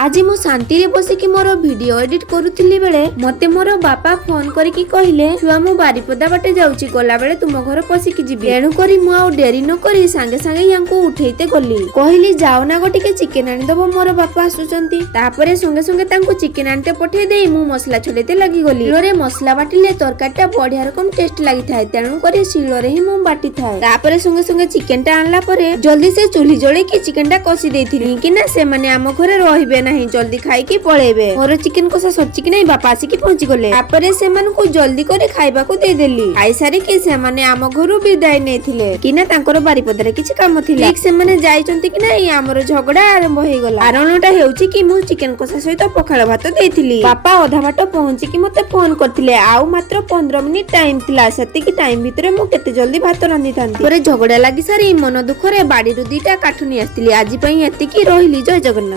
आज मु शांति रे बसिकी मोर वीडियो एडिट करुथिली बेले मते मोर बापा फोन करिकी कहिले छुआ मु बारीपदा बाटे जाउची गला बेले तुम घर पसिकी जिबी एणु करी मु आउ डेरी न करी संगे संगे यांको उठेइते गली कहली जाओ ना गोटिके चिकन आनी दबो मोर बापा आसुचंती तापरे संगे संगे तांको चिकन आनते पठे देई मु मसला छडेते लागि गली शिଳରେ मसला बाटिले तरकारीटा बढ़िया रकम टेस्ट लागि थाए तेणु करी शिଳରେ ही मु बाटी थाए तापरे संगे संगे चिकनटा आनला परे जल्दी से चुल्ही जोळे की चिकनटा कसी देइथिली कि ना से माने आम घरे रहिबे नहीं जल्दी खाई की पळेबे मोर चिकन कसा सच्ची कि नहीं बापा आसी की पहुंची गले तापरे से मान को जल्दी करे खाइबा को दे देली खाई सारी कि से माने आम घरु विदाय नेथिले कि ना तांकर बारीपदारे किछि काम थिला ठीक से माने जाइचंती कि नहीं हमर झगड़ा आरंभ होई गला कारणटा हेउची कि मु चिकन कसा सहित पखाळ भात देइथिली बापा अधा बाट पहुंची कि मते फोन करथिले आउ मात्र 15 मिनिट टाइम थिला सती की टाइम भितरे मु केते जल्दी भात रांधी थांती परे झगड़ा लागि सारी मन दुखरे बाडी रु 2टा काठुनी आस्तिली आजि पई एति की रहिली जय जगन्नाथ।